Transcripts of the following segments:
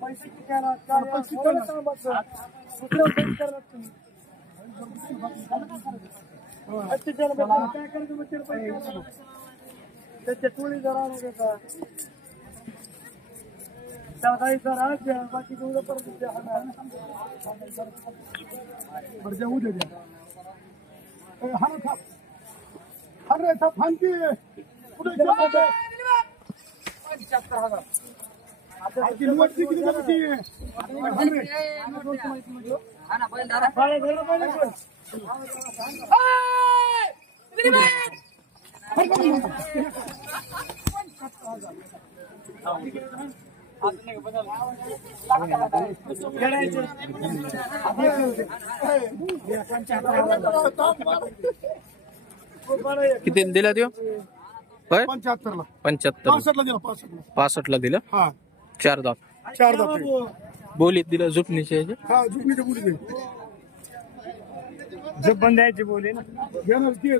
पैसे त्याच्या टोळी जरा बाकी उद्या द्या अरे फांकी किती दिला त्यो? 75 65 ला दिलं. हा 4 दात. बोलीत दिलं झुपणीचे. हा झुपणीचे बोली जब बंदायची बोली ना घेणार की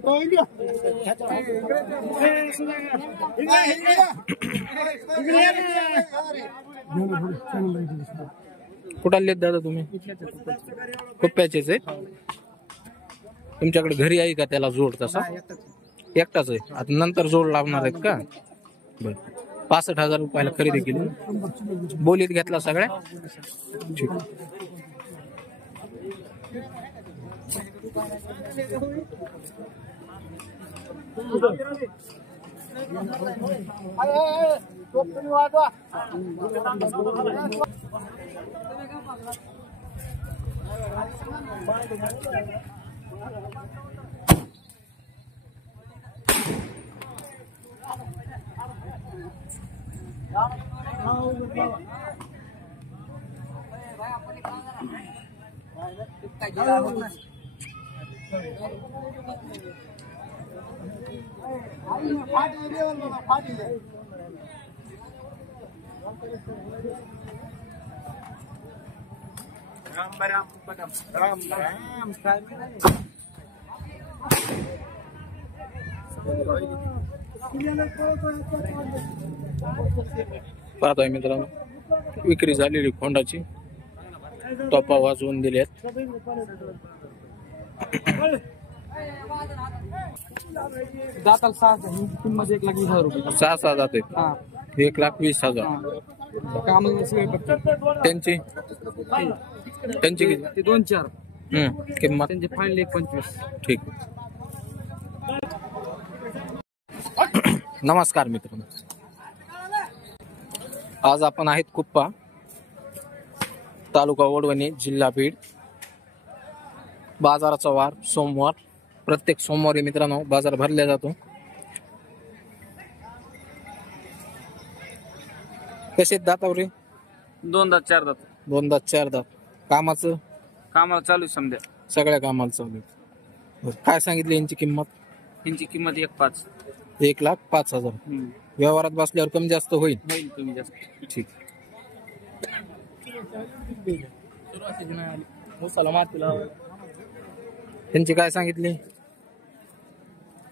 कुठाले दादा तुम्ही? कुप्प्याचेच आहे. तुमच्याकडे घरी आहे का त्याला जोड? तसा एकटाच आहे. आता नंतर जोड लावणार आहेत का? बर. 65,000 रुपयाला खरेदी केली. बोलीत घेतला सगळ्या. ठीक. पाहतोय मित्रांनो विक्री झालेली खोंडाची टोपा वाजवून दिल्यात. दाताला 6 किंमत 1,20,000 रुपये. 6 जाते. 1,20,000. त्यांची किती? ते 2-4 किंमत. त्यांचे फायनल 1,25. ठीक. नमस्कार मित्रांनो, आज आपण आहेत कुप्पा, तालुका वडवणी, जिल्हा बीड. बाजाराचा वार सोमवार. प्रत्येक सोमवारी मित्रांनो बाजार भरला जातो. कसे दातावरे? 2 दात 4 दात. 2 दात 4 दात. कामाला चालू समजा. सगळ्या कामाला चालू. काय सांगितली यांची किंमत? यांची किंमत 1,5. 1,05,000. व्यवहारात बसल्यावर कमी जास्त होईल. कमी जास्त. ठीक. त्यांची काय सांगितली?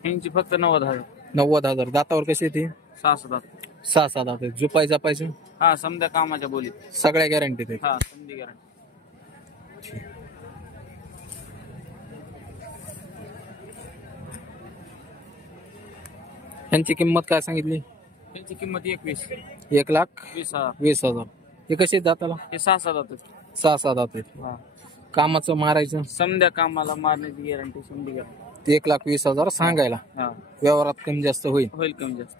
यांची फक्त 90,000. 90,000. दातावर कशी ती? 6 दात. 6 दात. झुपायचा पाहिजे. हा समजा कामाच्या बोलीत. सगळ्या गॅरंटी ते. हा समधी गॅरंटी. यांची किंमत काय सांगितली? त्यांची किंमत 21. 1,20,000. हे कसे दाताला? हे 6 दात. 6 दात. कामाचं मारायचं समध्या कामाला मारण्याची गॅरंटी समधी गॅरंटी. 1,20,000 सांगायला. हा व्यवहारात कमी जास्त होईल. कमी जास्त.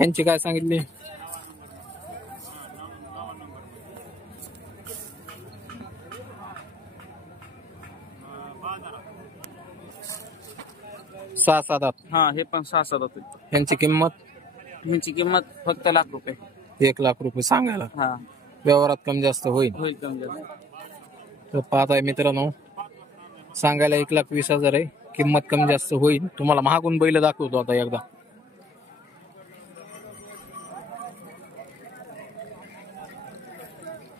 यांची काय सांगितली? सहा दात. हा हे पण 6 दात. यांची किंमत? यांची किंमत फक्त ₹1,00,000. 1,00,000 रुपये सांगायला. हा व्यवहारात कमी जास्त होईल. कमी जास्त. तर पाहताय मित्रांनो, सांगायला 1,20,000 आहे. किंमत कमी जास्त होईल. तुम्हाला महागून बैल दाखवतो आता एकदा.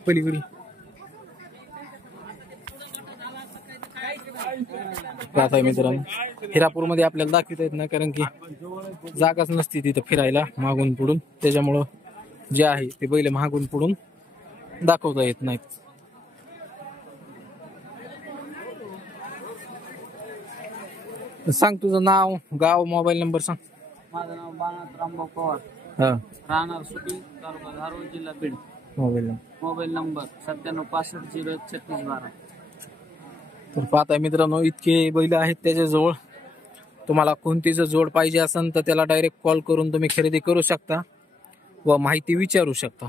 पलीकडे पाहताय मित्रांनो, हिरापूरमध्ये आपल्याला दाखवता येत नाही कारण की जागाच नसती तिथं फिरायला मागून पुढून, त्याच्यामुळं जे आहे ते बैल मागून पुढून दाखवता येत नाहीत. सांग तुझं नाव, गाव, मोबाईल नंबर सांग. माझं नाव बाळनाथ रामभाऊ पवार, हा, राहणार सुटी, तालुका धारोळ, जिल्हा Beed. Mobile number. Mobile number 9765013612. तर पाहताय मित्रांनो, इतके बैल आहेत त्याच्याजवळ. तुम्हाला कोणती जर जोड पाहिजे असेल तर त्याला डायरेक्ट कॉल करून तुम्ही खरेदी करू शकता व माहिती विचारू शकता.